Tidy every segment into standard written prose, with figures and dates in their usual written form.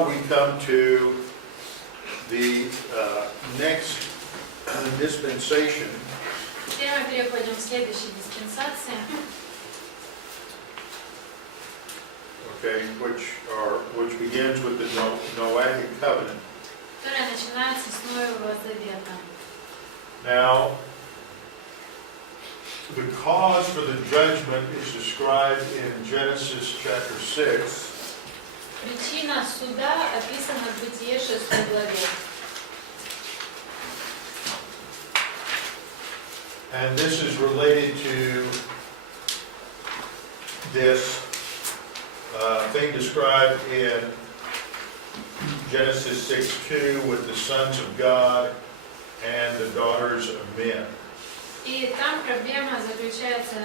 now we come to the next dispensation. Теперь мы переходим к следующей диспенсации, Okay, which begins with the Noahic covenant. которая начинается с Нового Завета. Now, the cause for the judgment is described in Genesis chapter 6. Причина суда описана в Бытие 6 главе. And this is related to this thing described in Genesis 6:2 with the sons of God and the daughters of men. И там проблема заключается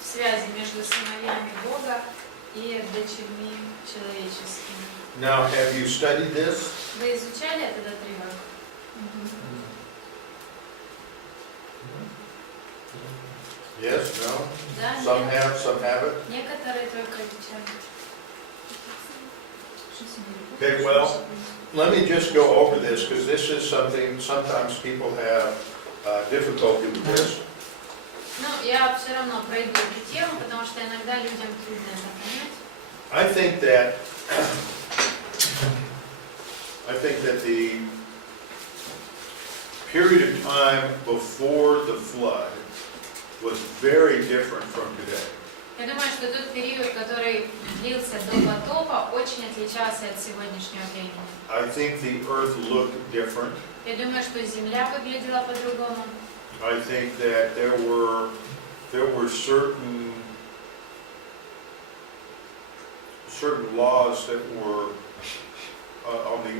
в связи между сыновьями Бога и дочерьми человеческими. Now, have you studied this? Вы изучали этот отрывок? Yes, no? Да, Some нет. have, some haven't. Некоторые только изучали. Okay, well, let me just go over this because this is something sometimes people have difficulty with this. Ну, я все равно пройду эту тему, потому что иногда людям трудно это понять. I think that the period of time before the flood was very different from today. Я думаю, что тот период, который длился до потопа, очень отличался от сегодняшнего времени. I think the earth looked different. Я думаю, что Земля выглядела по-другому. I think that there were certain laws that were on the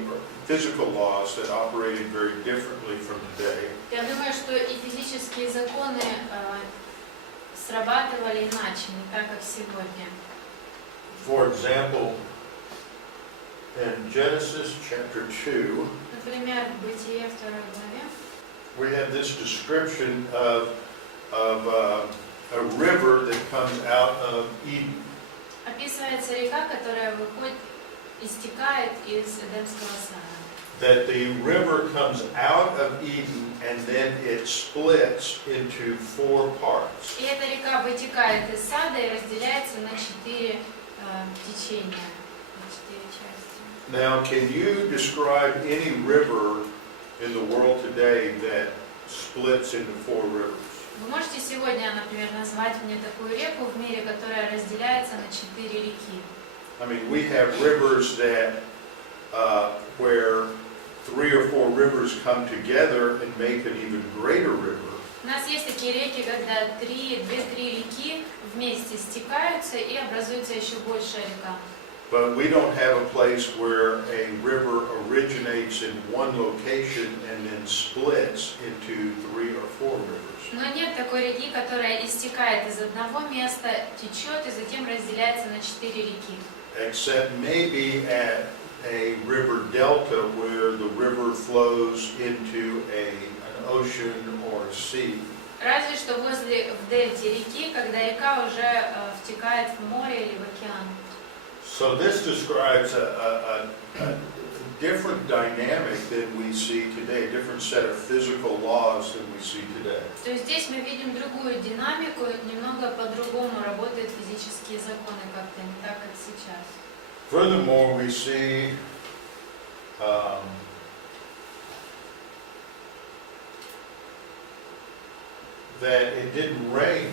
physical laws that operated very differently from today. Я думаю, что и физические законы срабатывали иначе, не так, как сегодня. For example, in Genesis chapter 2, Например, в Бытие 2 главе we have this description of a river that comes out of Eden. описывается река, которая выходит, истекает из Эдемского сада. That the river comes out of Eden and then it splits into 4 parts. И эта река вытекает из сада и разделяется на 4 течения, на 4 части. Now, can you describe any river in the world today that splits into 4 rivers? Вы можете сегодня, например, назвать мне такую реку в мире, которая разделяется на 4 реки? I mean, we have rivers that where 3 or 4 rivers come together and make an even greater river. У нас есть такие реки, когда 2-3 реки вместе стекаются и образуется еще большая река. But we don't have a place where a river originates in one location and then splits into 3 or 4 rivers. Но нет такой реки, которая истекает из одного места, течет и затем разделяется на 4 реки. Except maybe at a river delta where the river flows into an ocean or a sea. Разве что в дельте реки, когда река уже втекает в море или в океан. So this describes a different dynamic than we see today, a different set of physical laws than we see today. То есть здесь мы видим другую динамику, немного по-другому работают физические законы, как-то не так, как сейчас. Furthermore, we see that it didn't rain.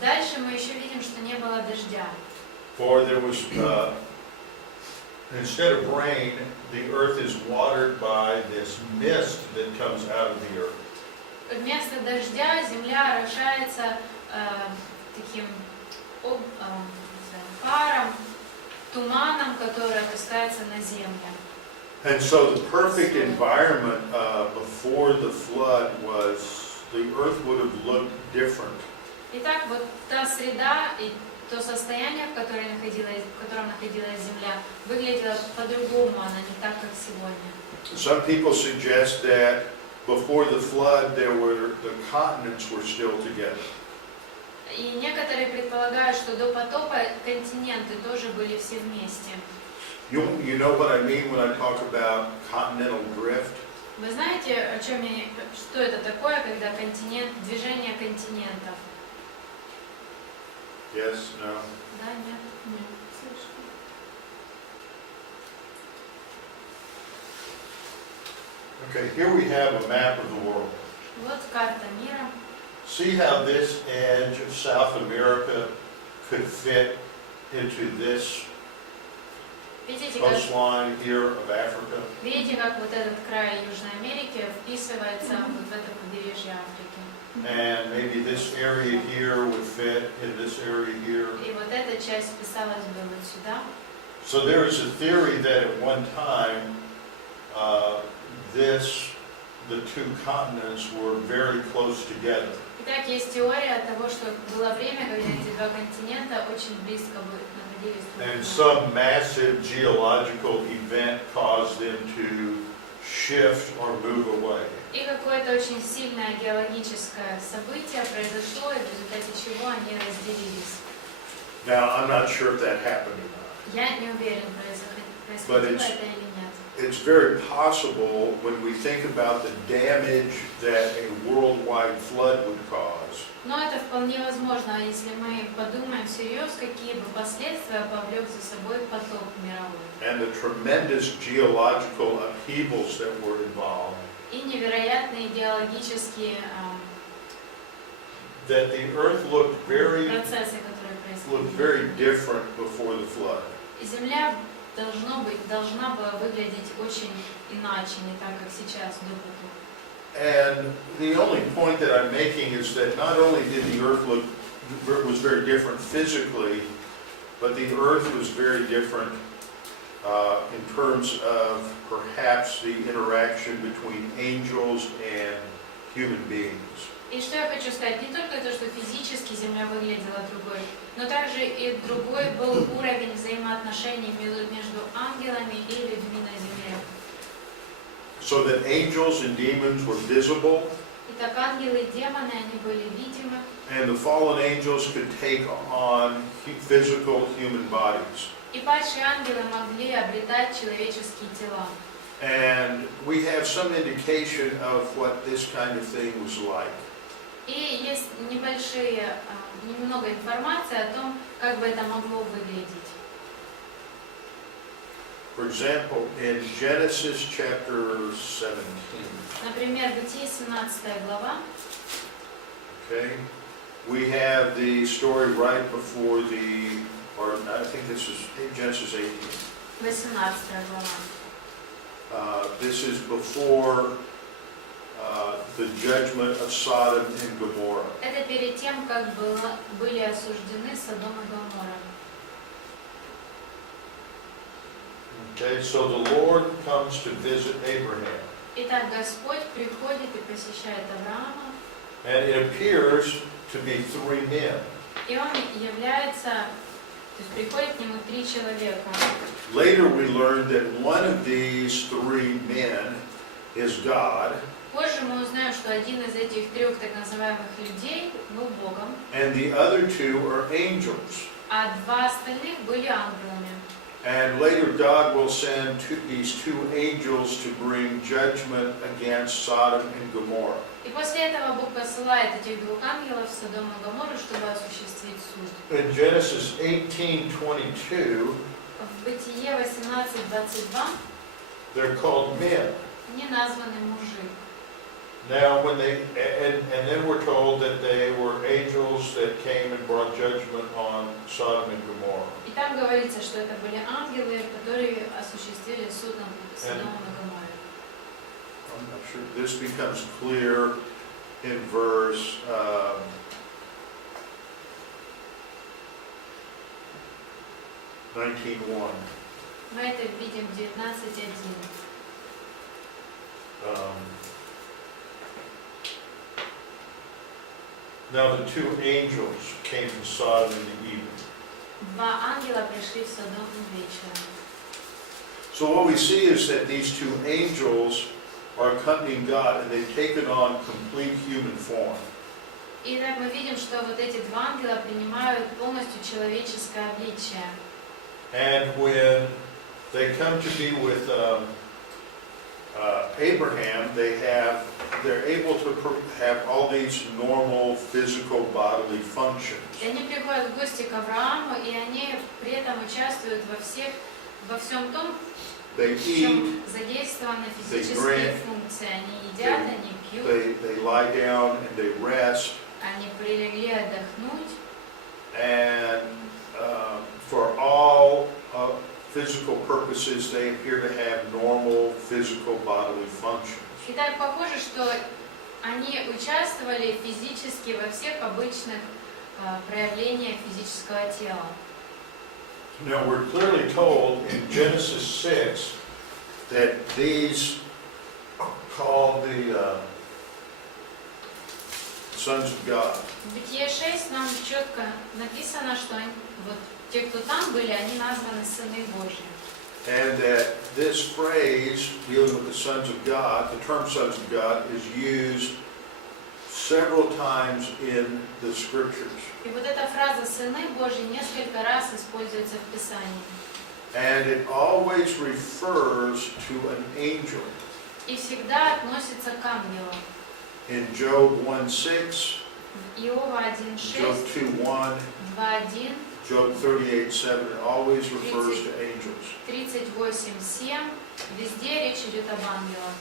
Дальше мы еще видим, что не было дождя. For there was, instead of rain, the earth is watered by this mist that comes out of the earth. Вместо дождя земля орошается таким паром, туманом, который опускается на землю. And so the perfect environment before the flood was the earth would have looked different. Итак, вот та среда и то состояние, в котором находилась земля, выглядело по-другому, она не так, как сегодня. Some people suggest that before the flood, the continents were still together. И некоторые предполагают, что до потопа континенты тоже были все вместе. You know what I mean when I talk about continental drift? Вы знаете, о чем я, что это такое, когда движение континентов? Yes, no? Да, нет? Нет, слышно. Okay, here we have a map of the world. Вот карта мира. See how this edge of South America could fit into this Видите, coastline here of Africa? как вот этот край Южной Америки вписывается вот в это побережье Африки. And maybe this area here would fit in this area here. И вот эта часть вписалась бы вот сюда. So there is a theory that at one time the two continents were very close together. Итак, есть теория того, что было время, когда эти два континента очень близко находились друг And к другу. some massive geological event caused them to shift or move away. И какое-то очень сильное геологическое событие произошло, и в результате чего они разделились. Now, I'm not sure if that happened or not. Я не уверен, происходило But it's- это или нет. It's very possible when we think about the damage that a worldwide flood would cause. Но это вполне возможно, если мы подумаем всерьез, какие бы последствия повлек за собой потоп мировой. And the tremendous geological upheavals that were involved. И невероятные геологические That the earth looked процессы, которые looked происходили. very different before the flood. И Земля должна была выглядеть очень иначе, не так, как сейчас, до потопа. And the only point that I'm making is that not only did the earth was very different physically, but the earth was very different in terms of perhaps the interaction between angels and human beings. И что я хочу сказать, не только то, что физически Земля выглядела другой, но также и другой был уровень взаимоотношений между ангелами и людьми на Земле. So that angels and demons were visible, Итак, ангелы и демоны, они были видимы, and the fallen angels could take on physical human bodies. и падшие ангелы могли обретать человеческие тела. And we have some indication of what this kind of thing was like. И есть немного информации о том, как бы это могло выглядеть. For example, in Genesis chapter 17, Например, Бытие 17 глава, okay, we have the story right before or I think this is Genesis 18. 18 глава. This is before the judgment of Sodom and Gomorrah. Это перед тем, как были осуждены Содом и Гоморра. Okay, so the Lord comes to visit Abraham. Итак, Господь приходит и посещает Авраама, And it appears to be three men. и он является, то есть приходит к нему 3 человека. Later we learned that one of these three men is God, Позже мы узнаем, что один из этих 3 так называемых людей был Богом, and the other two are angels. а 2 остальных были ангелами. And later God will send these two angels to bring judgment against Sodom and Gomorrah. И после этого Бог посылает этих 2 ангелов в Содом и Гоморру, чтобы осуществить суд. In Genesis 18:22, В Бытие 18:22 they're called men. они названы мужи. Now, when and then we're told that they were angels that came and brought judgment on Sodom and Gomorrah. И там говорится, что это были ангелы, которые осуществили суд над Содомом и Гоморрой. I'm not sure. This becomes clear in verse 19:1. Мы это видим в 19:1. Now the two angels came to Sodom in the evening. 2 ангела пришли в Содом вечером. So what we see is that these two angels are accompanying God, and they've taken on complete human form. И так мы видим, что вот эти 2 ангела принимают полностью человеческое обличие. And when they come to be with Abraham, they're able to have all these normal physical bodily functions. И они приходят в гости к Аврааму, и они при этом участвуют во всем том, They в eat, чем задействованы физические функции. Они едят, они пьют, they lie down and they rest, они прилегли отдохнуть. and for all physical purposes, they appear to have normal physical bodily functions. И так похоже, что они участвовали физически во всех обычных проявлениях физического тела. Now, we're clearly told in Genesis 6 that these are called the sons of God. В Бытие 6 нам четко написано, что вот те, кто там были, они названы сыны Божьи. And that this phrase, dealing with the sons of God, the term sons of God, is used several times in the scriptures. И вот эта фраза «сыны Божьи» несколько раз используется в Писании. And it always refers to an angel. И всегда относится к ангелам. In Job 1:6, В Иова Job 1:6, 2:1, 2:1, Job 38:7, it always refers to angels. 38:7, везде речь идет об ангелах.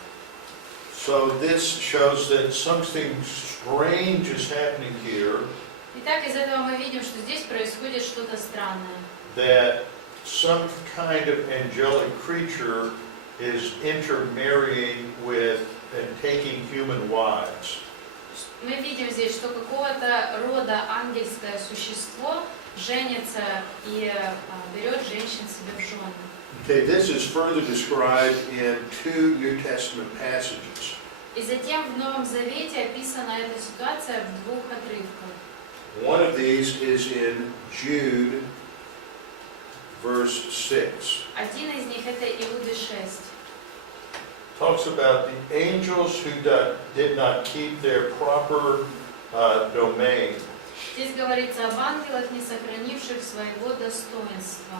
So this shows that something strange is happening here, Итак, из этого мы видим, что здесь происходит что-то странное. that some kind of angelic creature is intermarrying with and taking human wives. Мы видим здесь, что какого-то рода ангельское существо женится и берет женщин себе в жены. Okay, this is further described in 2 New Testament passages. И затем в Новом Завете описана эта ситуация в двух отрывках. One of these is in Jude, verse 6. Один из них это Иуды 6. Talks about the angels who did not keep their proper domain, Здесь говорится об ангелах, не сохранивших своего достоинства,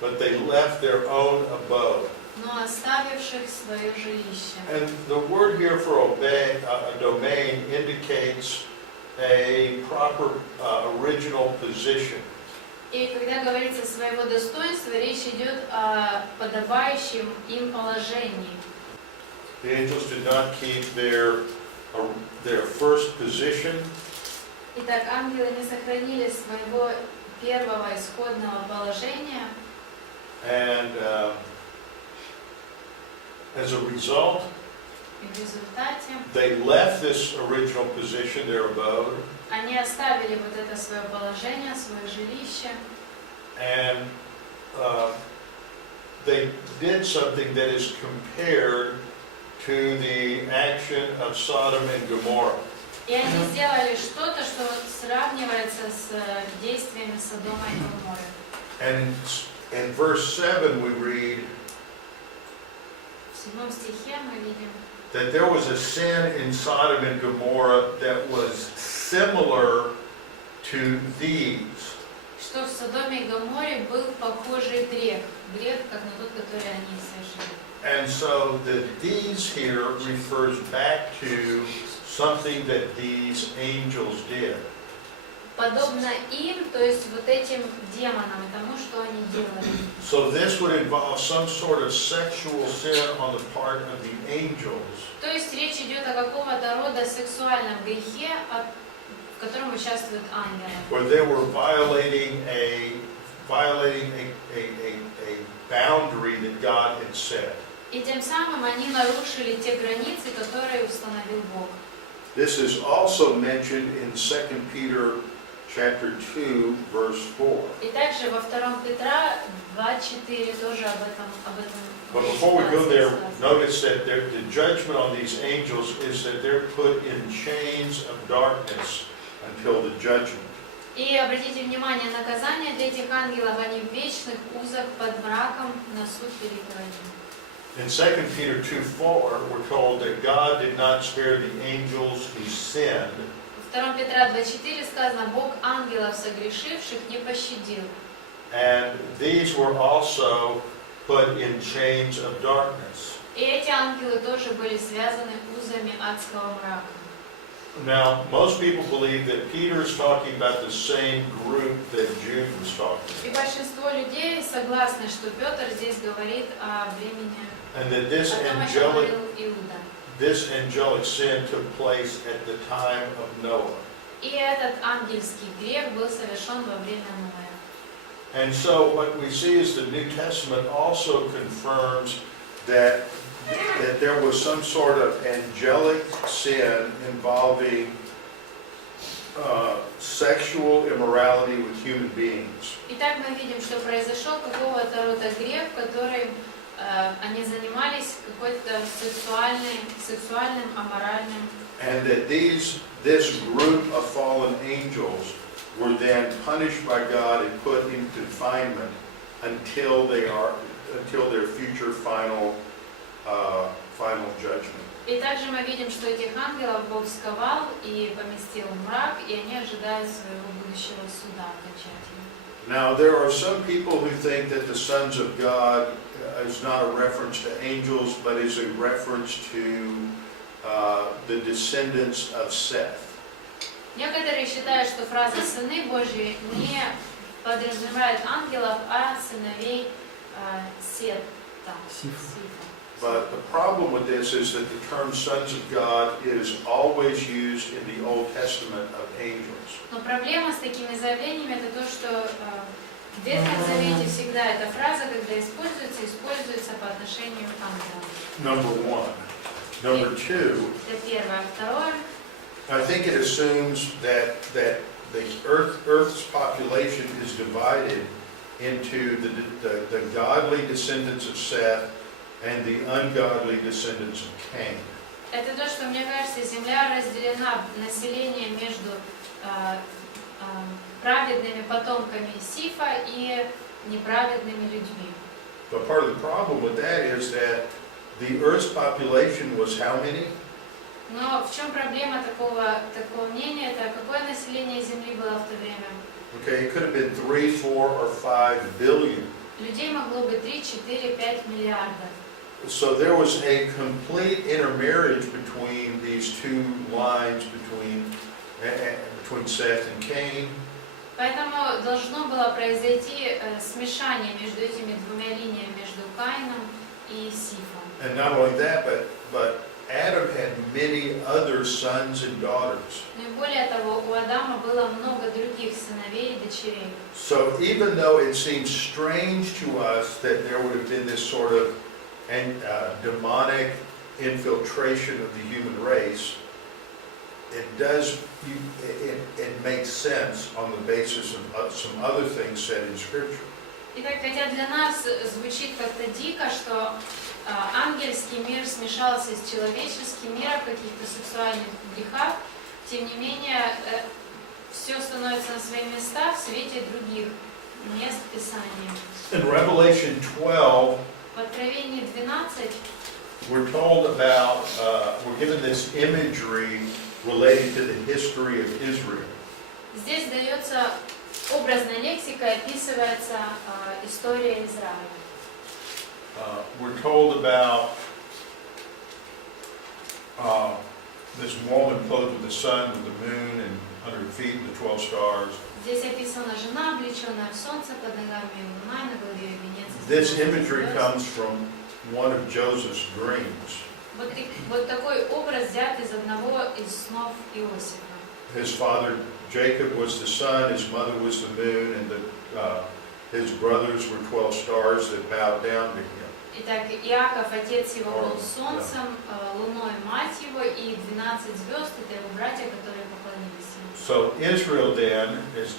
but they left their own abode. но оставивших свое жилище. And the word here for a domain indicates a proper original position. И когда говорится своего достоинства, речь идет о подобающем им положении. The angels did not keep their first position, Итак, ангелы не сохранили своего первого исходного положения, and as a result, и в результате they left this original position, their abode, они оставили вот это свое положение, свое жилище, and they did something that is compared to the action of Sodom and Gomorrah. и они сделали что-то, что сравнивается с действиями Содома и Гоморры. And in verse 7 we read В 7 стихе мы видим, that there was a sin in Sodom and Gomorrah that was similar to these. что в Содоме и Гоморре был похожий грех, как на тот, который они совершили. And so the these here refers back to something that these angels did. Подобно им, то есть вот этим демонам и тому, что они делали. So this would involve some sort of sexual sin on the part of the angels. То есть речь идет о какого-то рода сексуальном грехе, в котором участвуют ангелы. Where they were violating a boundary that God had set. И тем самым они нарушили те границы, которые установил Бог. This is also mentioned in 2 Peter chapter 2 verse 4. И также во 2 Петра 2:4 тоже об этом. But before we go there, notice that the judgment on these angels is that they're put in chains of darkness until the judgment. И обратите внимание, наказание для этих ангелов, они в вечных узах под мраком на суд великого дня. In 2 Peter 2:4, we're told that God did not spare the angels who sinned, В 2 Петра 2:4 сказано, Бог ангелов согрешивших не пощадил. and these were also put in chains of darkness. И эти ангелы тоже были связаны узами адского мрака. Now, most people believe that Peter is talking about the same group that Jude was talking И about. большинство людей согласны, что Петр здесь говорит о времени, And that о том, о чем говорил Иуда. this angelic sin took place at the time of Noah. И этот ангельский грех был совершен во время Ноя. And so what we see is the New Testament also confirms that there was some sort of angelic sin involving sexual immorality with human beings. Итак, мы видим, что произошел какого-то рода грех, в котором они занимались какой-то сексуальным, аморальным. And that this group of fallen angels were then punished by God and put in confinement until their future final judgment. И также мы видим, что этих ангелов Бог сковал и поместил в мрак, и они ожидают своего будущего суда окончательно. Now, there are some people who think that the sons of God is not a reference to angels, but is a reference to the descendants of Seth. Некоторые считают, что фраза «сыны Божьи» не подразумевает ангелов, а сыновей Сета. Сифа. But the problem with this is that the term sons of God is always used in the Old Testament of angels. Но проблема с такими заявлениями это то, что в Ветхом Завете всегда эта фраза, когда используется по отношению к ангелам. Number one. Number two. Это первое. Второе. I think it assumes that the Earth's population is divided into the godly descendants of Seth and the ungodly descendants of Cain. Это то, что, мне кажется, Земля разделена население между праведными потомками Сифа и неправедными людьми. But part of the problem with that is that the Earth's population was how many? Но в чем проблема такого мнения? Это какое население Земли было в то время? Okay, it could have been 3, 4, or 5 billion. Людей могло быть 3, 4, 5 миллиардов. So there was a complete intermarriage between these two lines between Seth and Cain. Поэтому должно было произойти смешание между этими двумя линиями, между Каином и Сифом. And not only that, but Adam had many other sons and daughters. Ну и более того, у Адама было много других сыновей и дочерей. So even though it seems strange to us that there would have been this sort of demonic infiltration of the human race, it makes sense on the basis of some other things said in Scripture. Итак, хотя для нас звучит как-то дико, что ангельский мир смешался с человеческим миром в каких-то сексуальных грехах, тем не менее, все становится на свои места в свете других мест Писания. In Revelation 12, В Откровении 12 we're told about, we're given this imagery related to the history of Israel. здесь дается образная лексика, описывается история Израиля. We're told about this woman clothed with the sun, with the moon, and under her feet the 12 stars. Здесь описана жена, облеченная в солнце, под ногами луна, на голове венец. This imagery comes from one of Joseph's dreams. Вот такой образ взят из одного из снов Иосифа. His father Jacob was the sun, his mother was the moon, and his brothers were 12 stars that bowed down to him. Итак, Иаков, отец его, был солнцем, луной мать его, и 12 звезд, это его братья, которые поклонились ему. So Israel then is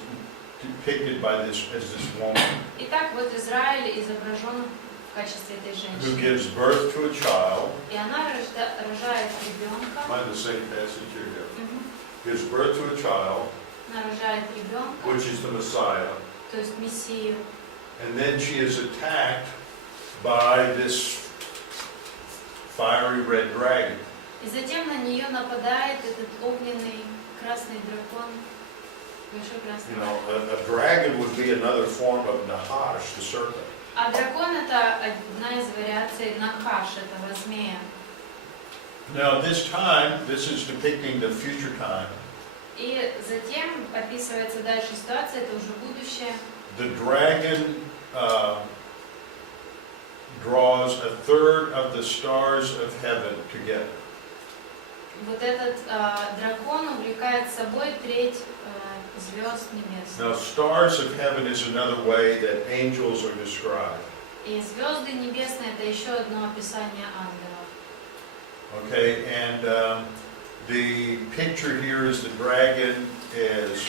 depicted by this as this woman. Итак, вот Израиль изображен в качестве этой Who женщины. gives birth to a child. И она рожает ребенка. Mind the same passage here. Gives birth to a child, Она рожает ребенка, which is the Messiah. то есть Мессию. And then she is attacked by this fiery red dragon. И затем на нее нападает этот огненный красный дракон, большой красный You know, дракон. a dragon would be another form of Nahash, the serpent. А дракон это одна из вариаций Нахаш, этого змея. Now, this time, this is depicting the future time. И затем описывается дальше ситуация, это уже будущее. The dragon draws a third of the stars of heaven together. Вот этот дракон увлекает собой треть звезд небес. Now, stars of heaven is another way that angels are described. И звезды небесные это еще одно описание ангелов. Okay, and the picture here is the dragon is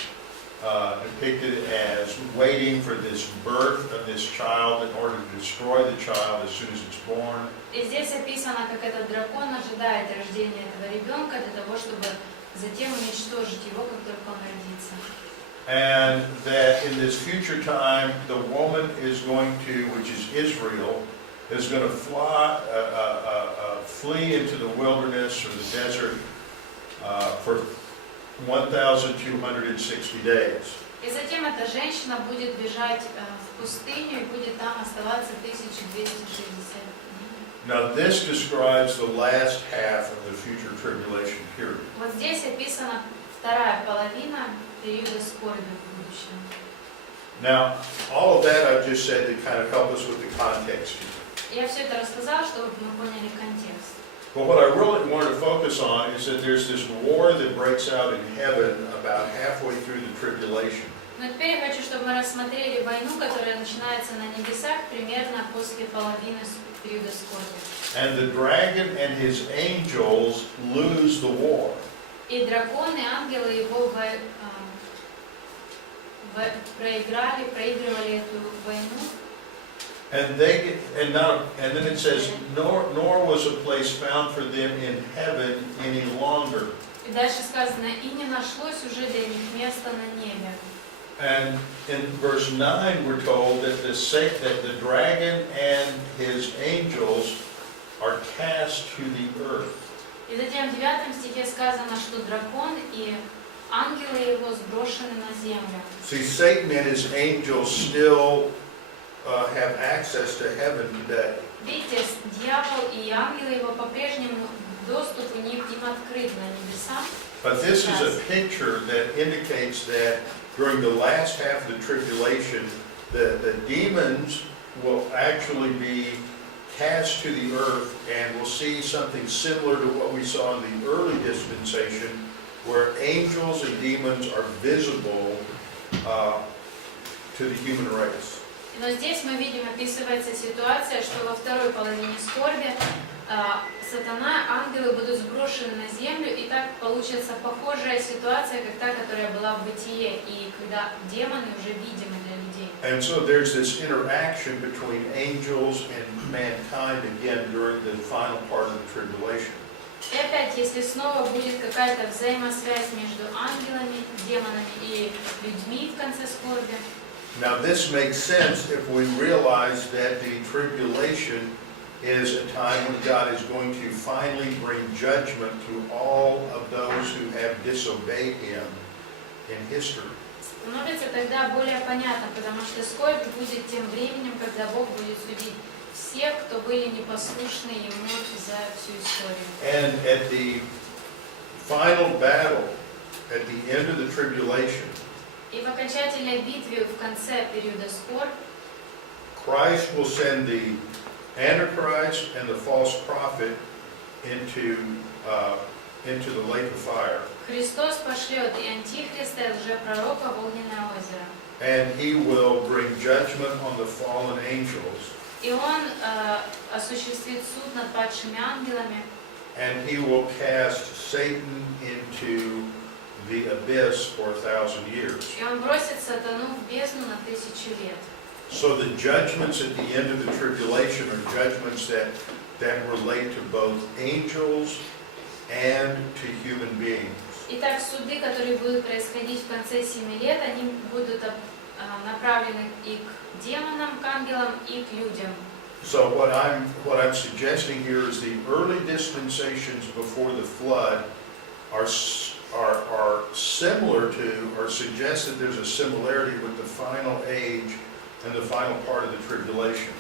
depicted as waiting for this birth of this child in order to destroy the child as soon as it's born. И здесь описано, как этот дракон ожидает рождения этого ребенка для того, чтобы затем уничтожить его, как только он родится. And that in this future time, the woman is going to, which is Israel, is going to flee into the wilderness or the desert for 1,260 days. И затем эта женщина будет бежать в пустыню и будет там оставаться 1260 дней. Now this describes the last half of the future tribulation period. Вот здесь описана вторая половина периода скорби в будущем. Now, all of that I've just said to kind of help us with the context here. Я все это рассказала, чтобы мы поняли контекст. But what I really wanted to focus on is that there's this war that breaks out in heaven about halfway through the tribulation. Но теперь я хочу, чтобы мы рассмотрели войну, которая начинается на небесах примерно после половины периода скорби. And the dragon and his angels lose the war. И драконы, ангелы его проигрывали эту войну. And then it says, nor was a place found for them in heaven any longer. И дальше сказано, и не нашлось уже для них места на небе. And in verse 9 we're told that the dragon and his angels are cast to the earth. И затем в 9 стихе сказано, что дракон и ангелы его сброшены на землю. See, Satan and his angels still have access to heaven today. Видите, дьявол и ангелы его по-прежнему доступ у них им открыт на небеса. But this is a picture that indicates that during the last half of the tribulation, the demons will actually be cast to the earth, and we'll see something similar to what we saw in the early dispensation, where angels and demons are visible to the human race. Но здесь мы видим, описывается ситуация, что во второй половине скорби сатана, ангелы будут сброшены на землю, и так получится похожая ситуация, как та, которая была в Бытие, и когда демоны уже видимы для людей. And so there's this interaction between angels and mankind again during the final part of the tribulation. И опять, если снова будет какая-то взаимосвязь между ангелами, демонами и людьми в конце скорби. Now this makes sense if we realize that the tribulation is a time when God is going to finally bring judgment to all of those who have disobeyed Him in history. Становится тогда более понятно, потому что скорбь будет тем временем, когда Бог будет судить всех, кто были непослушны Ему за всю историю. And at the final battle, at the end of the tribulation, И в окончательной битве в конце периода скорбь Christ will send the Antichrist and the false prophet into the lake of fire. Христос пошлет и Антихриста, и лжепророка в огненное озеро. And He will bring judgment on the fallen angels. И Он осуществит суд над падшими ангелами. And He will cast Satan into the abyss for 1,000 years. И Он бросит сатану в бездну на 1000 лет. So the judgments at the end of the tribulation are judgments that relate to both angels and to human beings. Итак, суды, которые будут происходить в конце 7 лет, они будут направлены и к демонам, к ангелам, и к людям. So what I'm suggesting here is the early dispensations before the flood are similar to, or suggest that there's a similarity with the final age and the final part of the tribulation.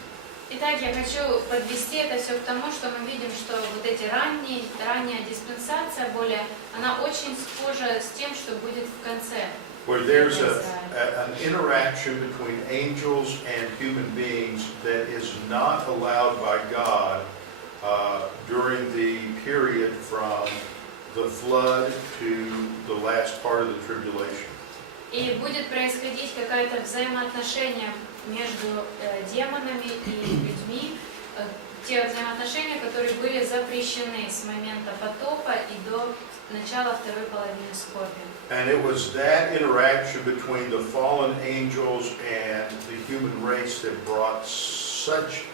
Итак, я хочу подвести это все к тому, что мы видим, что вот эти ранняя диспенсация более, она очень схожа с тем, что будет в конце. Where there's an interaction between angels and human beings that is not allowed by God during the period from the flood to the last part of the tribulation. И будет происходить какое-то взаимоотношение между демонами и людьми, те взаимоотношения, которые были запрещены с момента потопа и до начала второй половины скорби. And it was that interaction between the fallen angels and the human race that brought such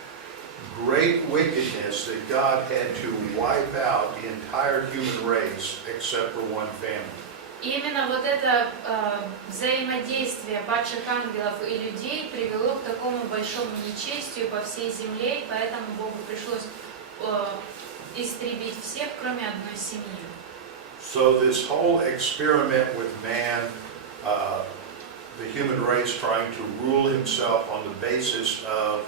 great wickedness that God had to wipe out the entire human race except for one family. И именно вот это взаимодействие падших ангелов и людей привело к такому большому нечестию по всей земле, и поэтому Богу пришлось истребить всех, кроме одной семьи. So this whole experiment with man, the human race trying to rule himself on the basis of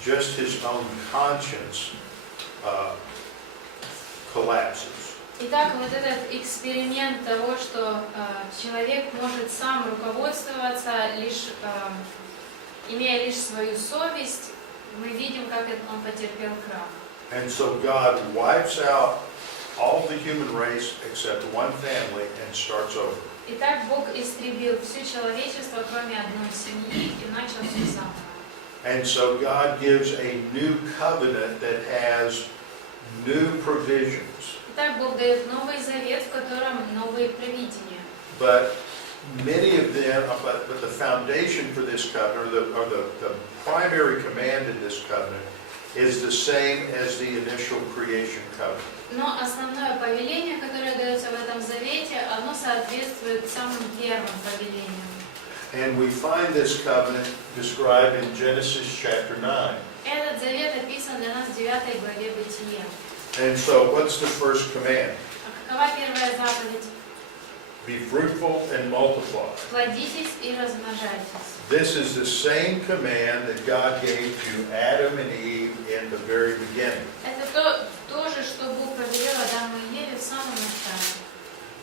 just his own conscience, collapses. Итак, вот этот эксперимент того, что человек может сам руководствоваться, имея лишь свою совесть, мы видим, как он потерпел крах. And so God wipes out all the human race except one family and starts over. Итак, Бог истребил все человечество, кроме одной семьи, и начал все заново. And so God gives a new covenant that has new provisions. Итак, Бог дает Новый Завет, в котором новые провидения. But many of them, but the foundation for this covenant, or the primary command in this covenant, is the same as the initial creation covenant. Но основное повеление, которое дается в этом завете, оно соответствует самым первым повелениям. And we find this covenant described in Genesis chapter 9. Этот завет описан для нас в 9 главе Бытия. And so what's the first command? А какова первая заповедь? Be fruitful and multiply. Плодитесь и размножайтесь. This is the same command that God gave to Adam and Eve in the very beginning. Это то же, что Бог повелел Адаму и Еве в самом начале.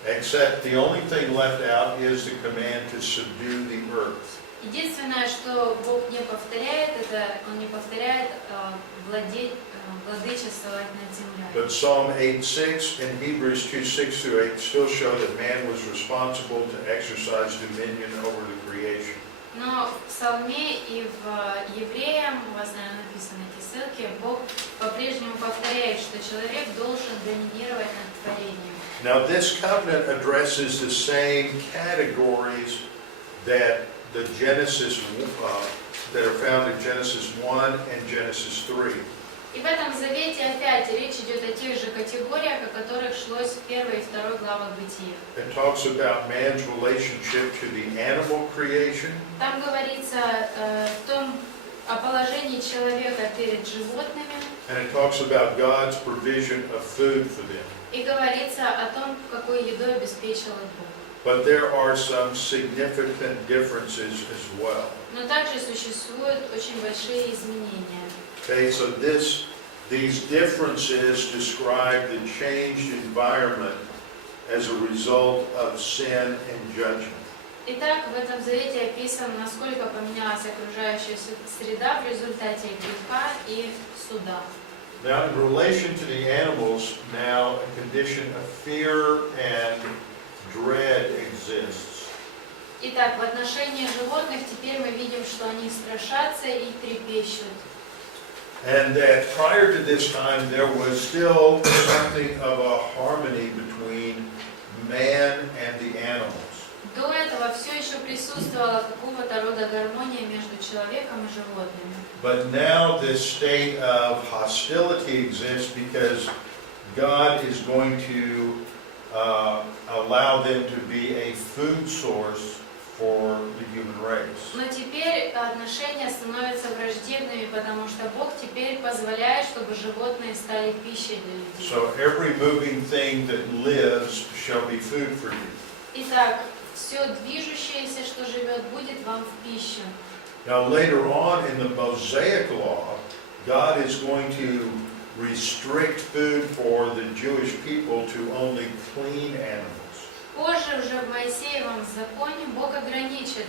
Except the only thing left out is the command to subdue the earth. Единственное, что Бог не повторяет, это Он не повторяет владычествовать над землей. But Psalm 8:6 and Hebrews 2:6-8 still show that man was responsible to exercise dominion over the creation. Но в Псалме и в Евреям, у вас, наверное, написаны эти ссылки, Бог по-прежнему повторяет, что человек должен доминировать над творением. Now this covenant addresses the same categories that the Genesis that are found in Genesis 1 and Genesis 3. И в этом завете опять речь идет о тех же категориях, о которых шлось в 1 и 2 главах Бытия. It talks about man's relationship to the animal creation. Там говорится о положении человека перед животными. And it talks about God's provision of food for them. И говорится о том, какой едой обеспечил их Бог. But there are some significant differences as well. Но также существуют очень большие изменения. Okay, so these differences describe the changed environment as a result of sin and judgment. Итак, в этом завете описано, насколько поменялась окружающая среда в результате греха и суда. Now, in relation to the animals, now a condition of fear and dread exists. Итак, в отношении животных теперь мы видим, что они страшатся и трепещут. And that prior to this time, there was still something of a harmony between man and the animals. До этого все еще присутствовала какого-то рода гармония между человеком и животными. But now this state of hostility exists because God is going to allow them to be a food source for the human race. Но теперь отношения становятся враждебными, потому что Бог теперь позволяет, чтобы животные стали пищей для людей. So every moving thing that lives shall be food for you. Итак, все движущееся, что живет, будет вам в пищу. Now later on in the Mosaic law, God is going to restrict food for the Jewish people to only clean animals. Позже уже в Моисеевом законе Бог ограничит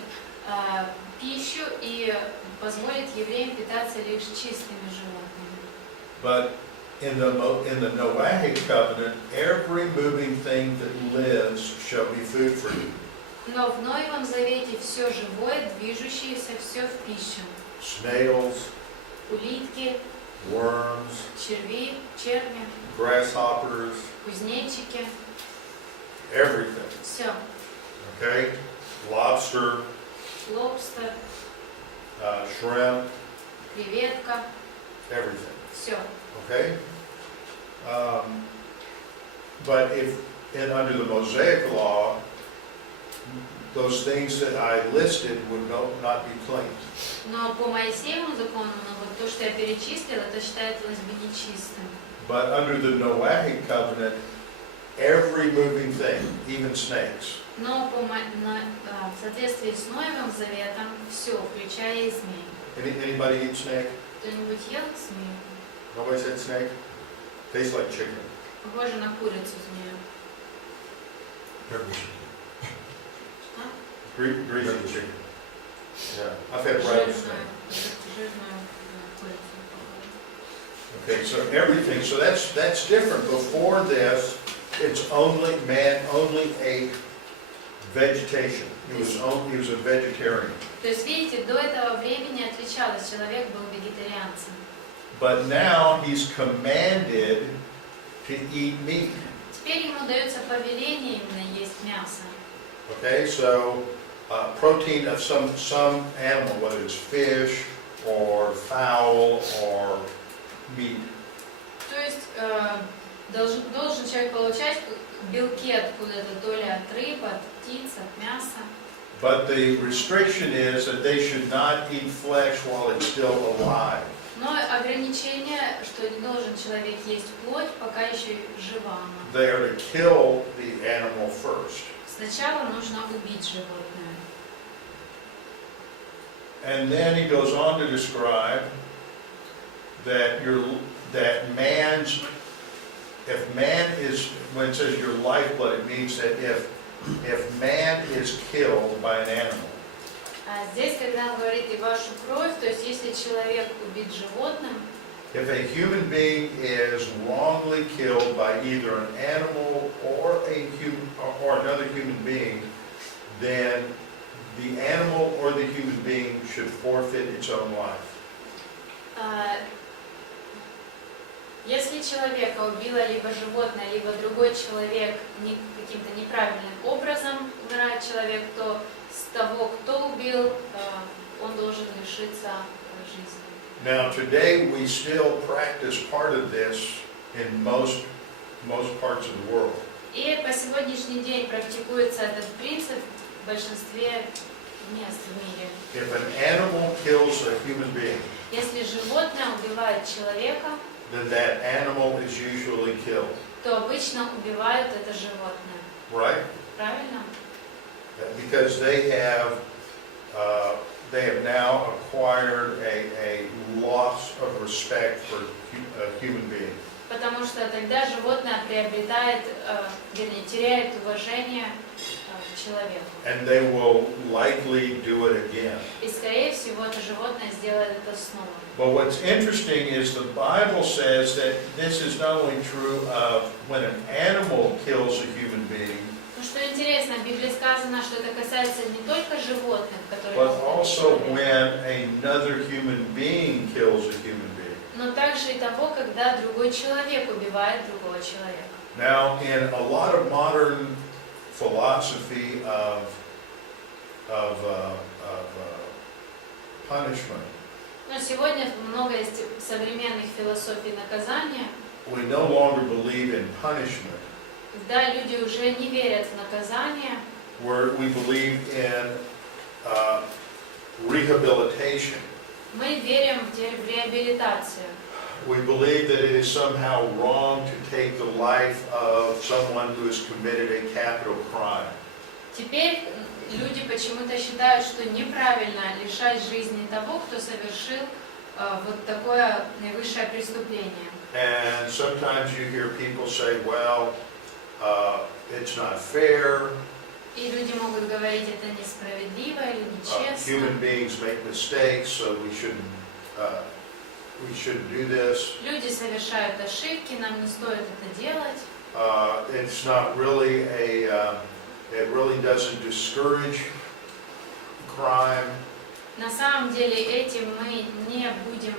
пищу и позволит евреям питаться лишь чистыми животными. But in the Noahic covenant, every moving thing that lives shall be food for you. Но в Ноевом Завете все живое, движущееся, все в пищу. Snails, Улитки, worms, черви, черви, grasshoppers, кузнечики, everything. все. Okay? Lobster, Лобстер, shrimp, креветка, everything. все. Okay? But under the Mosaic law, those things that I listed would not be clean. Но по Моисеевому закону, вот то, что я перечислила, это считалось бы нечистым. But under the Noahic covenant, every moving thing, even snakes, Но в соответствии с Ноевым Заветом все, включая и змей. Anybody eat snake? Кто-нибудь ел змею? Nobody said snake? Tastes like chicken. Похоже на курицу змею. Greasy chicken. Yeah, I've had rattlesnake. Жирную курицу, похоже. Okay, so everything, so that's different. Before this, it's man only ate vegetation. He was a vegetarian. То есть, видите, до этого времени отличалось, человек был вегетарианцем. But now he's commanded to eat meat. Теперь ему дается повеление именно есть мясо. Okay, so protein of some animal, whether it's fish or fowl or meat. То есть должен человек получать белки откуда-то, то ли от рыбы, от птиц, от мяса. But the restriction is that they should not eat flesh while it's still alive. Но ограничение, что не должен человек есть плоть, пока еще жива она. They are to kill the animal first. Сначала нужно убить животное. And then he goes on to describe that if man is, when it says your lifeblood, it means that if man is killed by an animal, Здесь, когда он говорит «и вашу кровь», то есть если человек убит животным, if a human being is wrongly killed by either an animal or another human being, then the animal or the human being should forfeit its own life. Если человека убило либо животное, либо другой человек каким-то неправильным образом умирает человек, то с того, кто убил, он должен лишиться жизни. Now today we still practice part of this in most parts of the world. И по сегодняшний день практикуется этот принцип в большинстве мест в мире. If an animal kills a human being, Если животное убивает человека, then that animal is usually killed. то обычно убивают это животное. Right? Правильно? Because they have now acquired a loss of respect for a human being. Потому что тогда животное приобретает, вернее, теряет уважение к человеку. And they will likely do it again. И, скорее всего, это животное сделает это снова. But what's interesting is the Bible says that this is not only true of when an animal kills a human being, Ну, что интересно, в Библии сказано, что это касается не только животных, которые but убивают also человека, when another human being kills a human being. но также и того, когда другой человек убивает другого человека. Now, in a lot of modern philosophy of punishment, Но сегодня много есть современных философий наказания, we no longer believe in punishment. когда люди уже не верят в наказание, We believe in rehabilitation. мы верим в реабилитацию. We believe that it is somehow wrong to take the life of someone who has committed a capital crime. Теперь люди почему-то считают, что неправильно лишать жизни того, кто совершил вот такое наивысшее преступление. And sometimes you hear people say, well, it's not fair. И люди могут говорить, это несправедливо или нечестно. Human beings make mistakes, so we shouldn't do this. Люди совершают ошибки, нам не стоит это делать. It's not really it really doesn't discourage crime. На самом деле этим мы не будем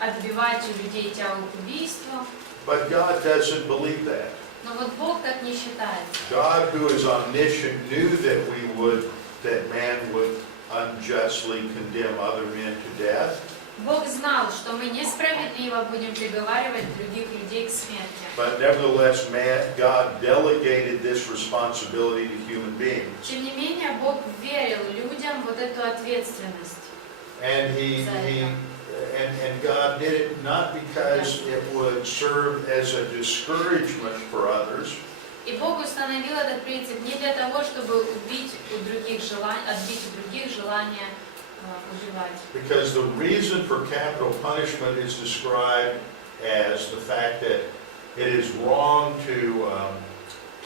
отбивать у людей тягу к убийству. But God doesn't believe that. Но вот Бог так не считает. God, who is omniscient, knew that man would unjustly condemn other men to death. Бог знал, что мы несправедливо будем приговаривать других людей к смерти. But nevertheless, God delegated this responsibility to human beings. Тем не менее, Бог верил людям вот эту ответственность. And God did it not because it would serve as a discouragement for others. И Бог установил этот принцип не для того, чтобы отбить у других желания убивать. Because the reason for capital punishment is described as the fact that it is wrong to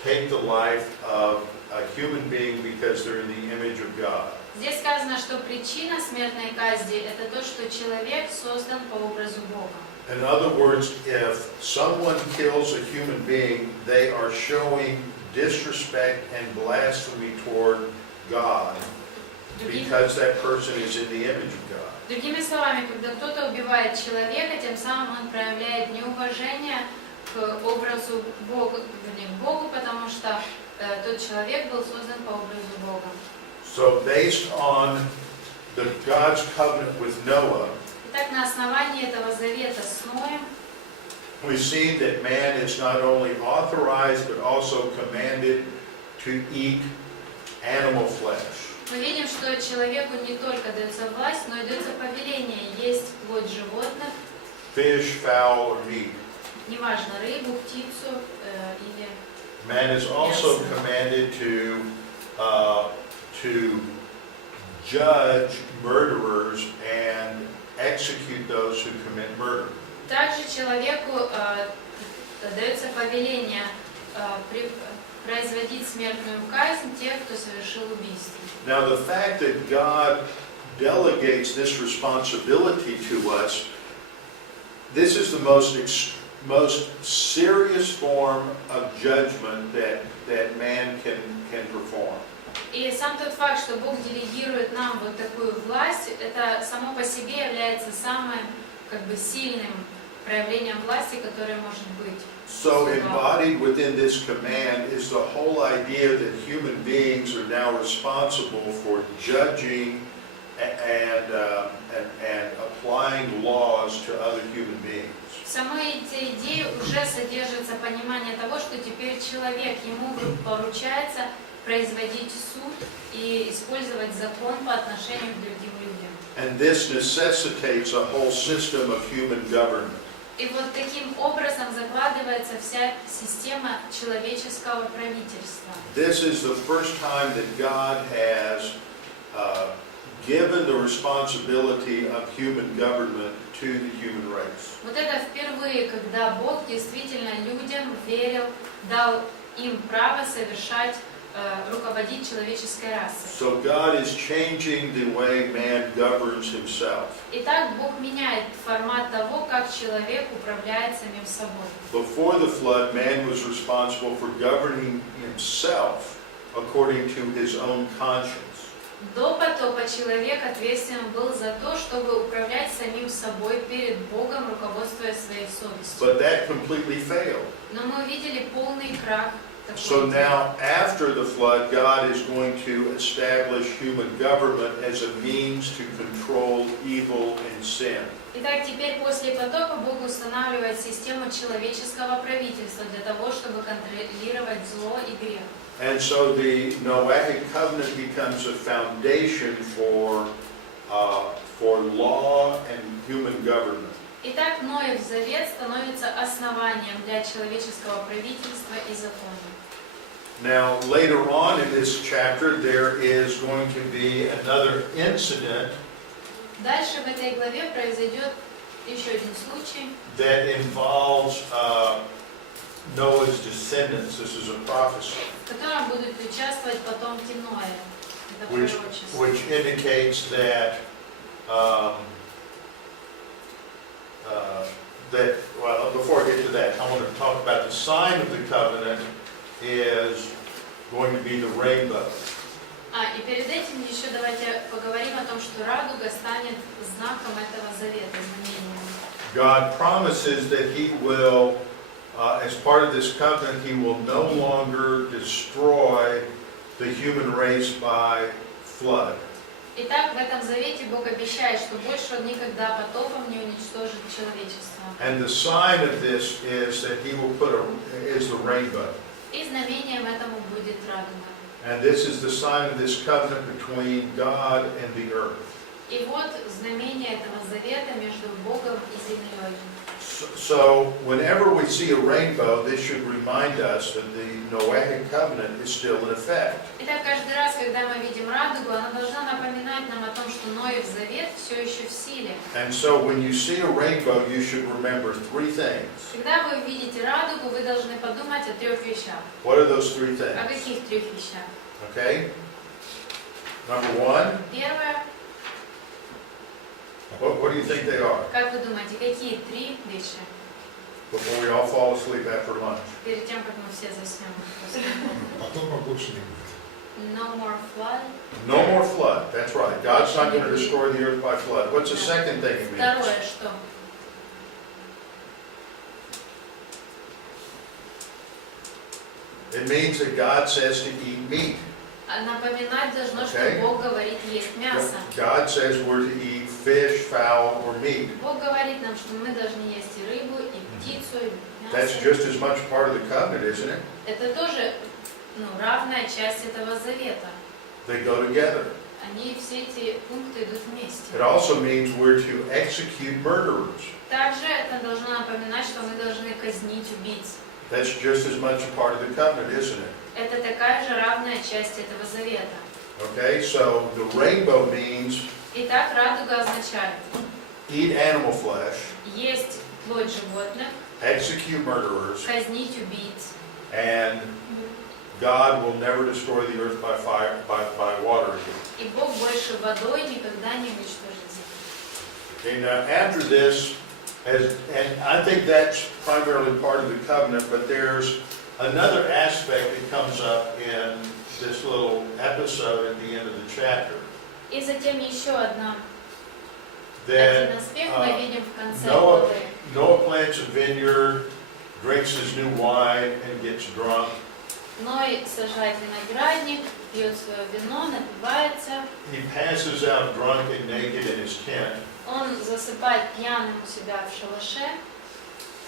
take the life of a human being because they're in the image of God. Здесь сказано, что причина смертной казни – это то, что человек создан по образу Бога. In other words, if someone kills a human being, they are showing disrespect and blasphemy toward God because that person is in the image of God. Другими словами, когда кто-то убивает человека, тем самым он проявляет неуважение к образу Бога, вернее, к Богу, потому что тот человек был создан по образу Бога. So based on God's covenant with Noah, Итак, на основании этого завета с Ноем we see that man is not only authorized but also commanded to eat animal flesh. мы видим, что человеку не только дается власть, но и дается повеление есть плоть животных, Fish, fowl, or meat. неважно, рыбу, птицу или... Man is also commanded to judge murderers and execute those who commit murder. Также человеку дается повеление производить смертную казнь тех, кто совершил убийство. Now the fact that God delegates this responsibility to us, this is the most serious form of judgment that man can perform. И сам тот факт, что Бог делегирует нам вот такую власть, это само по себе является самым сильным проявлением власти, которое может быть. So embodied within this command is the whole idea that human beings are now responsible for judging and applying laws to other human beings. В самой этой идее уже содержится понимание того, что теперь человек, ему поручается производить суд и использовать закон по отношению к другим людям. And this necessitates a whole system of human government. И вот таким образом закладывается вся система человеческого правительства. This is the first time that God has given the responsibility of human government to the human race. Вот это впервые, когда Бог действительно людям верил, дал им право руководить человеческой расой. So God is changing the way man governs himself. Итак, Бог меняет формат того, как человек управляет самим собой. Before the flood, man was responsible for governing himself according to his own conscience. До потопа человек ответственен был за то, чтобы управлять самим собой перед Богом, руководствуясь своей совестью. But that completely failed. Но мы увидели полный крах. So now, after the flood, God is going to establish human government as a means to control evil and sin. Итак, теперь после потопа Бог устанавливает систему человеческого правительства для того, чтобы контролировать зло и грех. And so the Noahic covenant becomes a foundation for law and human government. Итак, Ноев завет становится основанием для человеческого правительства и закона. Now, later on in this chapter, there is going to be another incident Дальше в этой главе произойдет еще один случай, that involves Noah's descendants. This is a prophecy, в котором будут участвовать потомки Ноя. Это пророчество. which indicates that well, before I get to that, I want to talk about the sign of the covenant is going to be the rainbow. И перед этим еще давайте поговорим о том, что радуга станет знаком этого завета, знамением. God promises that He will, as part of this covenant, He will no longer destroy the human race by flood. Итак, в этом завете Бог обещает, что больше Он никогда потопом не уничтожит человечество. And the sign of this is that He will is the rainbow. И знамением этому будет радуга. And this is the sign of this covenant between God and the earth. И вот знамение этого завета между Богом и землей. So whenever we see a rainbow, this should remind us that the Noahic covenant is still in effect. Итак, каждый раз, когда мы видим радугу, она должна напоминать нам о том, что Ноев завет все еще в силе. And so when you see a rainbow, you should remember three things. Когда вы видите радугу, вы должны подумать о трех вещах. What are those three things? О каких трех вещах? Okay? Number one, Первое, what do you think they are? как вы думаете, какие три вещи? Before we all fall asleep after lunch. Перед тем, как мы все заснем. Потопа больше не будет. No more flood. No more flood. That's right. God's not going to destroy the earth by flood. What's the second thing it means? Второе, что? It means that God says to eat meat. Напоминать должно, Okay. что Бог говорит есть мясо. God says we're to eat fish, fowl, or meat. Бог говорит нам, что мы должны есть и рыбу, и птицу, и That's мясо. just as much part of the covenant, isn't it? Это тоже равная часть этого завета. They go together. Они все эти пункты идут вместе. It also means we're to execute murderers. Также это должно напоминать, что мы должны казнить убийц. That's just as much a part of the covenant, isn't it? Это такая же равная часть этого завета. Okay, so the rainbow means Итак, радуга означает eat animal flesh, есть плоть животных, execute murderers, казнить убийц, and God will never destroy the earth by fire, by water again. и Бог больше водой никогда не уничтожит землю. Okay, now after this, and I think that's primarily part of the covenant, but there's another aspect that comes up in this little episode at the end of the chapter. И затем еще один That аспект мы видим в конце Noah, главы. Noah plants a vineyard, drinks his new wine, and gets drunk. Ной сажает виноградник, пьет свое вино, напивается. He passes out drunk and naked in his tent. Он засыпает пьяным у себя в шалаше.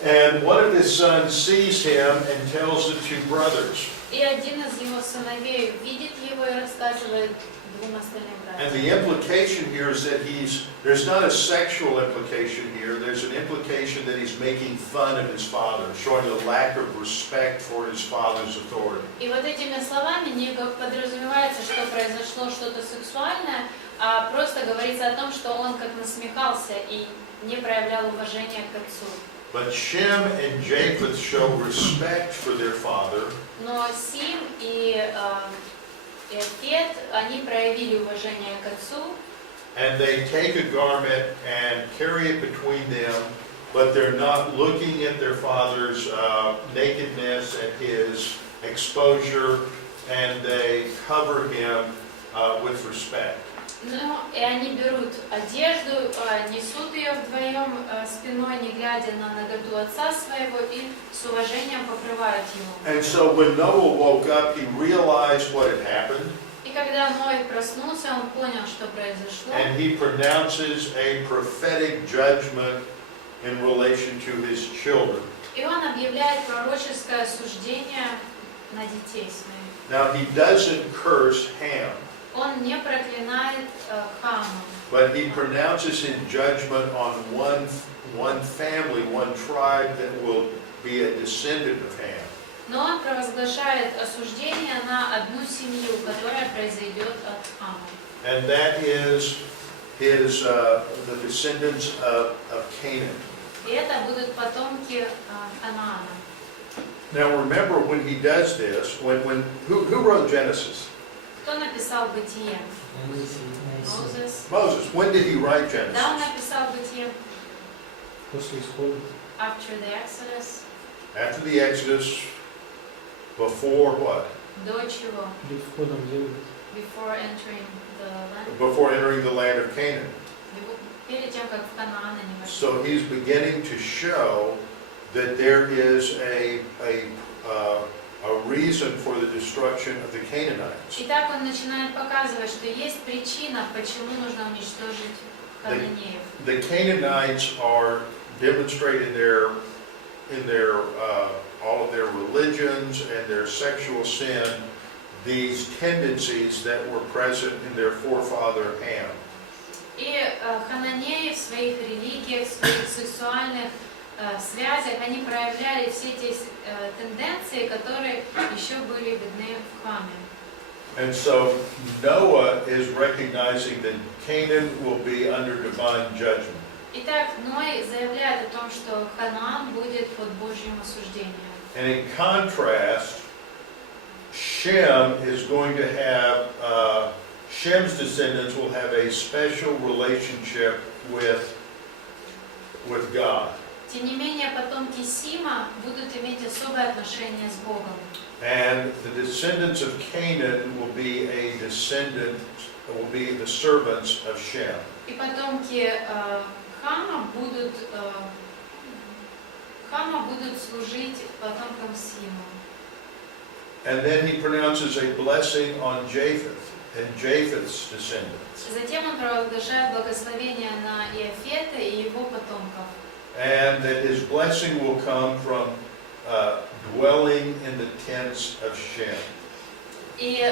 And one of his sons sees him and tells the two brothers. И один из его сыновей видит его и рассказывает двум остальным And братьям. the implication here is that there's not a sexual implication here, there's an implication that he's making fun of his father, showing a lack of respect for his father's authority. И вот этими словами не подразумевается, что произошло что-то сексуальное, а просто говорится о том, что он как насмехался и не проявлял уважения к отцу. But Shem and Japheth show respect for their father, Но Сим и Фет, они проявили уважение к отцу, and they take a garment and carry it between them, but they're not looking at their father's nakedness, at his exposure, and they cover him with respect. ну, и они берут одежду, несут ее вдвоем спиной, не глядя на наготу отца своего, и с уважением покрывают его. And so when Noah woke up, he realized what had happened, И когда Ной проснулся, он понял, что произошло, and he pronounces a prophetic judgment in relation to his children. и он объявляет пророческое осуждение на детей своих. Now he doesn't curse Ham, Он не проклинает Хама, but he pronounces his judgment on one family, one tribe that will be a descendant of Ham. Но он провозглашает осуждение на одну семью, которая произойдет от Хама. And that is the descendants of Canaan. И это будут потомки Ханаана. Now remember when he does this, who wrote Genesis? Кто написал Бытие? Мозес. Moses. When did he write Genesis? Да, он написал Бытие. После исхода. After the Exodus. After the Exodus, before what? До чего? Перед входом в землю. Before entering the land. Before entering the land of Canaan. Перед тем, как в Ханаан они вошли. So he's beginning to show that there is a reason for the destruction of the Canaanites. Итак, он начинает показывать, что есть причина, почему нужно уничтожить хананеев. The Canaanites are demonstrated in their all of their religions and their sexual sin, these tendencies that were present in their forefather Ham. И хананеи в своих религиях, в своих сексуальных связях, они проявляли все те тенденции, которые еще были видны в Хаме. And so Noah is recognizing that Canaan will be under divine judgment. Итак, Ной заявляет о том, что Ханаан будет под Божьим осуждением. And in contrast, Shem is going to have, Shem's descendants will have a special relationship with God. Тем не менее, потомки Сима будут иметь особое отношение с Богом. And the descendants of Canaan will be the servants of Shem. И потомки Хама будут служить потомкам Сима. And then he pronounces a blessing on Japheth and Japheth's descendants. Затем он провозглашает благословение на Иафета и его потомков. And that his blessing will come from dwelling in the tents of Shem. И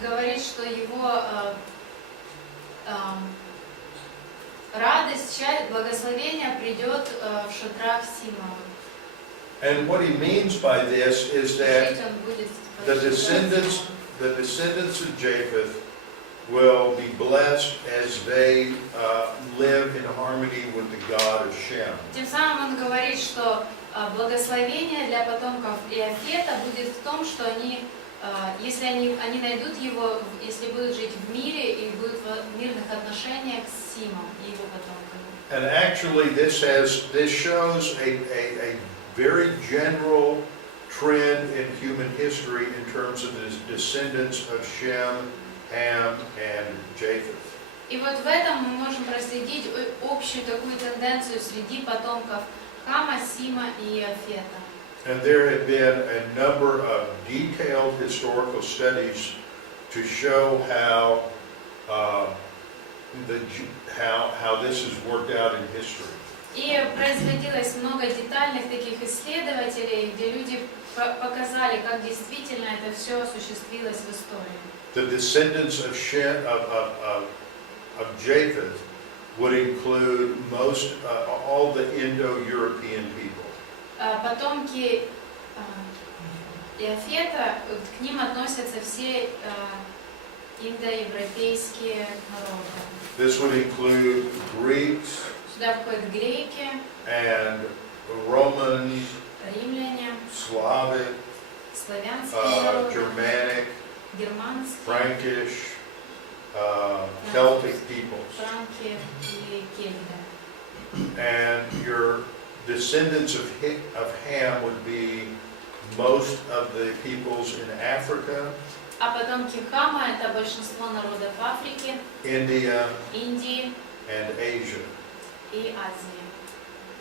говорит, что его радость, часть, благословение придет в шатрах Сима. And what he means by this is that Жить он будет the descendants of Japheth will be blessed as they live in harmony with the God of Shem. Тем самым он говорит, что благословение для потомков Иафета будет в том, что они, если они найдут его, если будут жить в мире и будут в мирных отношениях с Симом и его потомками. And actually this shows a very general trend in human history in terms of the descendants of Shem, Ham, and Japheth. И вот в этом мы можем проследить общую такую тенденцию среди потомков Хама, Сима и Иафета. And there have been a number of detailed historical studies to show how this has worked out in history. И производилось много детальных таких исследователей, где люди показали, как действительно это все осуществилось в истории. The descendants of Shem, of Japheth would include all the Indo-European people. Потомки Иафета, к ним относятся все индоевропейские народы. This would include Greeks Сюда входят греки, and Romans, римляне, Slavic, славянские народы, Germanic, германские, Frankish, Celtic peoples. франки и кельты. And your descendants of Ham would be most of the peoples in Africa, А потомки Хама — это большинство народов Африки, India, Индии and Asia. и Азии.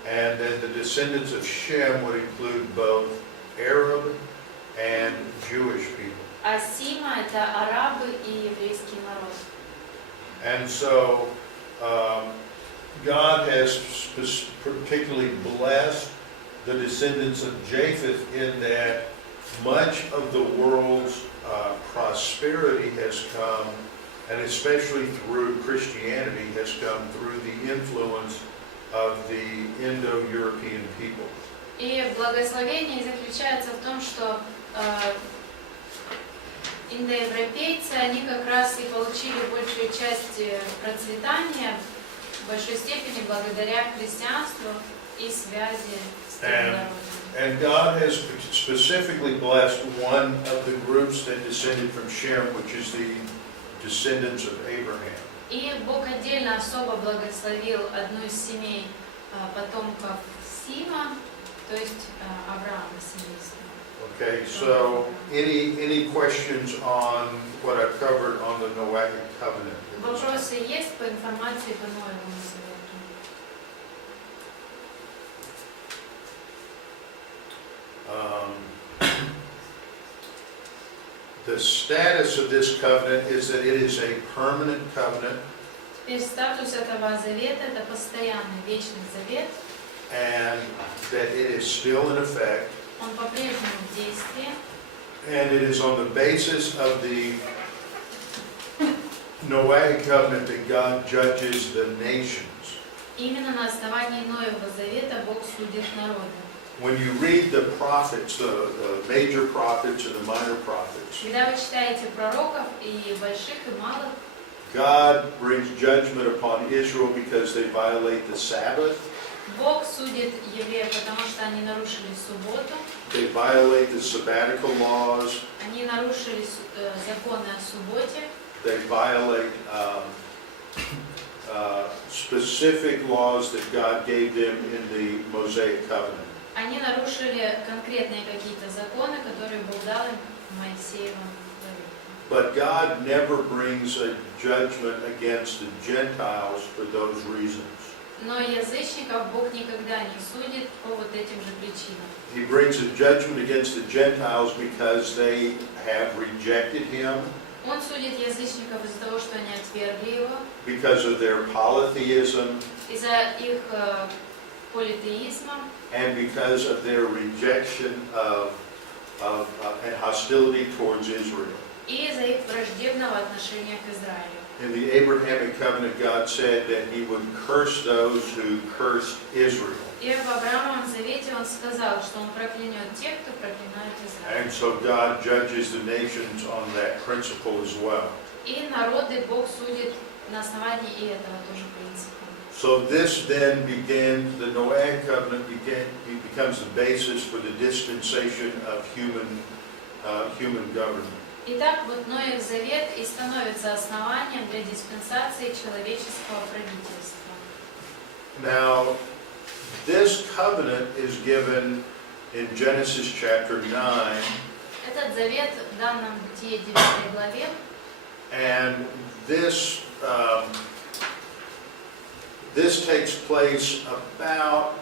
And then the descendants of Shem would include both Arab and Jewish people. А Сима — это арабы и еврейский народ. And so God has particularly blessed the descendants of Japheth in that much of the world's prosperity has come, and especially through Christianity, has come through the influence of the Indo-European people. И благословение заключается в том, что индоевропейцы, они как раз и получили большую часть процветания в большой степени благодаря христианству и связи с тем народом. And God has specifically blessed one of the groups that descended from Shem, which is the descendants of Abraham. И Бог отдельно особо благословил одну из семей потомков Сима, то есть Авраама, семейства. Okay, so any questions on what I've covered on the Noahic covenant? Вопросы есть по информации по Новому Завету? The status of this covenant is that it is a permanent covenant. Теперь статус этого завета – это постоянный, вечный завет. And that it is still in effect. Он по-прежнему в действии. And it is on the basis of the Noahic covenant that God judges the nations. Именно на основании Ноева завета Бог судит народы. When you read the prophets, the major prophets and the minor prophets, Когда вы читаете пророков и больших, и малых, God brings judgment upon Israel because they violate the Sabbath. Бог судит евреев, потому что они нарушили субботу, They violate the sabbatical laws. они нарушили законы о субботе, They violate specific laws that God gave them in the Mosaic covenant. они нарушили конкретные какие-то законы, которые Бог дал им в Моисеевом завете. But God never brings a judgment against the Gentiles for those reasons. Но язычников Бог никогда не судит по вот этим же причинам. He brings a judgment against the Gentiles because they have rejected Him, Он судит язычников из-за того, что они отвергли Его, because of their polytheism, из-за их политеизма and because of their rejection of and hostility towards Israel. и из-за их враждебного отношения к Израилю. In the Abrahamic covenant, God said that He would curse those who cursed Israel. И в Авраамовом завете Он сказал, что Он проклянет тех, кто проклинает Израиль. And so God judges the nations on that principle as well. И народы Бог судит на основании и этого тоже принципа. So this then begins, the Noahic covenant becomes the basis for the dispensation of human government. Итак, вот Ноев завет и становится основанием для диспенсации человеческого правительства. Now, this covenant is given in Genesis chapter 9, Этот завет дан нам в Бытие 9 главе, and this takes place about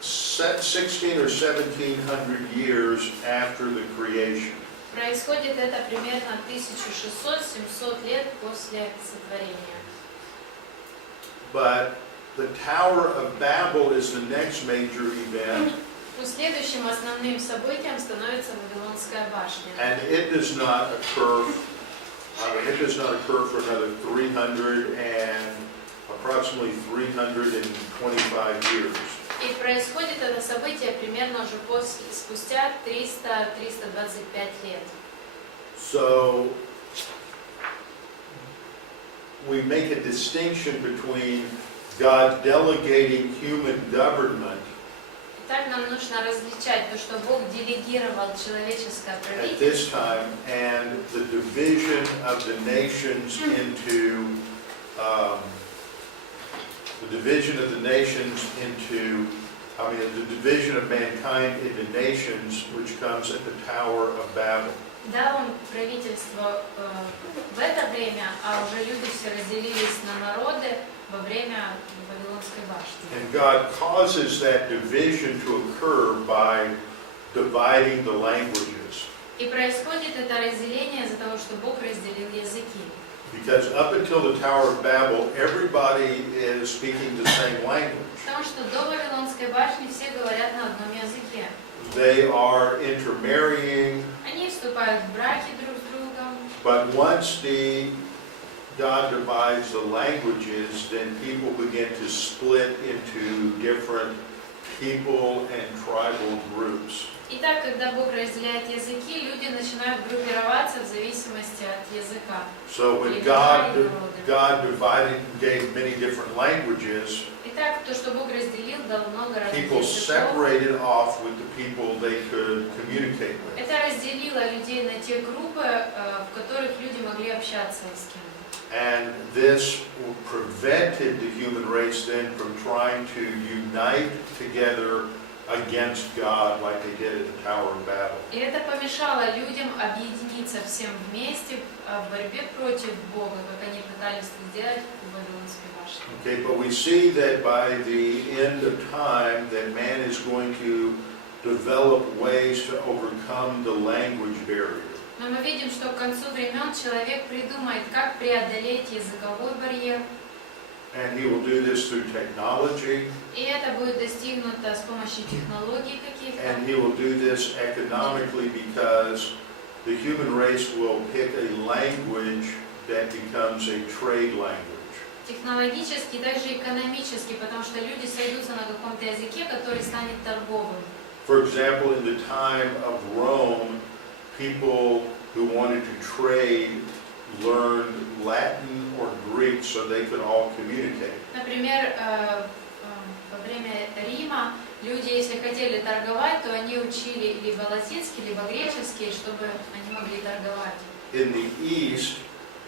16 or 1700 years after the creation. происходит это примерно 1600-700 лет после сотворения. But the Tower of Babel is the next major event, Но следующим основным событием становится Вавилонская башня. and it does not occur for another 300 and approximately 325 years. И происходит это событие примерно уже спустя 300-325 лет. So we make a distinction between God delegating human government Итак, нам нужно различать то, что Бог делегировал человеческое at this правительство, time and the division of the nations into the division of mankind into nations, which comes at the Tower of Babel. дал он правительство в это время, а уже люди все разделились на народы во время Вавилонской башни. And God causes that division to occur by dividing the languages. И происходит это разделение из-за того, что Бог разделил языки. Because up until the Tower of Babel, everybody is speaking the same language. Потому что до Вавилонской башни все говорят на одном языке. They are intermarrying, Они вступают в браки друг с другом. but once God divides the languages, then people begin to split into different people and tribal groups. Итак, когда Бог разделяет языки, люди начинают группироваться в зависимости от языка. So when God divided and gave many different languages, Итак, то, что Бог разделил, дал много разных people языков. separated off with the people they could communicate with. Это разделило людей на те группы, в которых люди могли общаться с кем. And this prevented the human race then from trying to unite together against God like they did at the Tower of Babel. И это помешало людям объединиться всем вместе в борьбе против Бога, как они пытались это сделать в Вавилонской башне. Okay, but we see that by the end of time that man is going to develop ways to overcome the language barrier. Но мы видим, что к концу времен человек придумает, как преодолеть языковой барьер. And he will do this through technology, И это будет достигнуто с помощью технологий каких-то. and he will do this economically because the human race will pick a language that becomes a trade language. Технологически, также экономически, потому что люди сойдутся на каком-то языке, который станет торговым. For example, in the time of Rome, people who wanted to trade learned Latin or Greek so they could all communicate. Например, во время Рима люди, если хотели торговать, то они учили либо латинский, либо греческий, чтобы они могли торговать. In the East,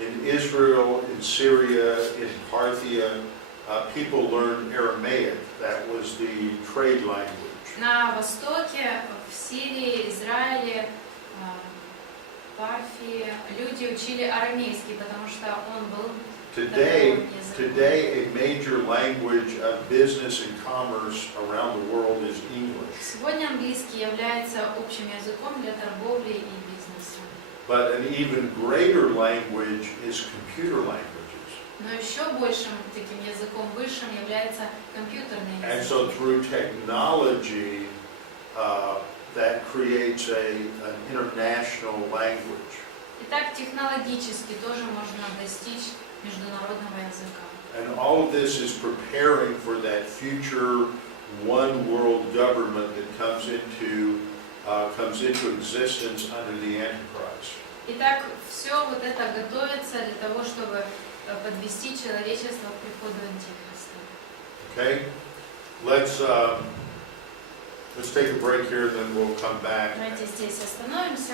in Israel, in Syria, in Parthia, people learned Aramaic. That was the trade language. На Востоке, в Сирии, Израиле, Парфии люди учили арамейский, потому что он был торговым языком. Today, a major language of business and commerce around the world is English. Сегодня английский является общим языком для торговли и бизнеса. But an even greater language is computer languages. Но еще большим таким языком высшим является компьютерный And язык. so through technology, that creates an international language. Итак, технологически тоже можно достичь международного языка. And all of this is preparing for that future one world government that comes into existence under the Antichrist. Итак, все вот это готовится для того, чтобы подвести человечество к приходу Антихриста. Okay? Let's take a break here and then we'll come back. Давайте здесь остановимся.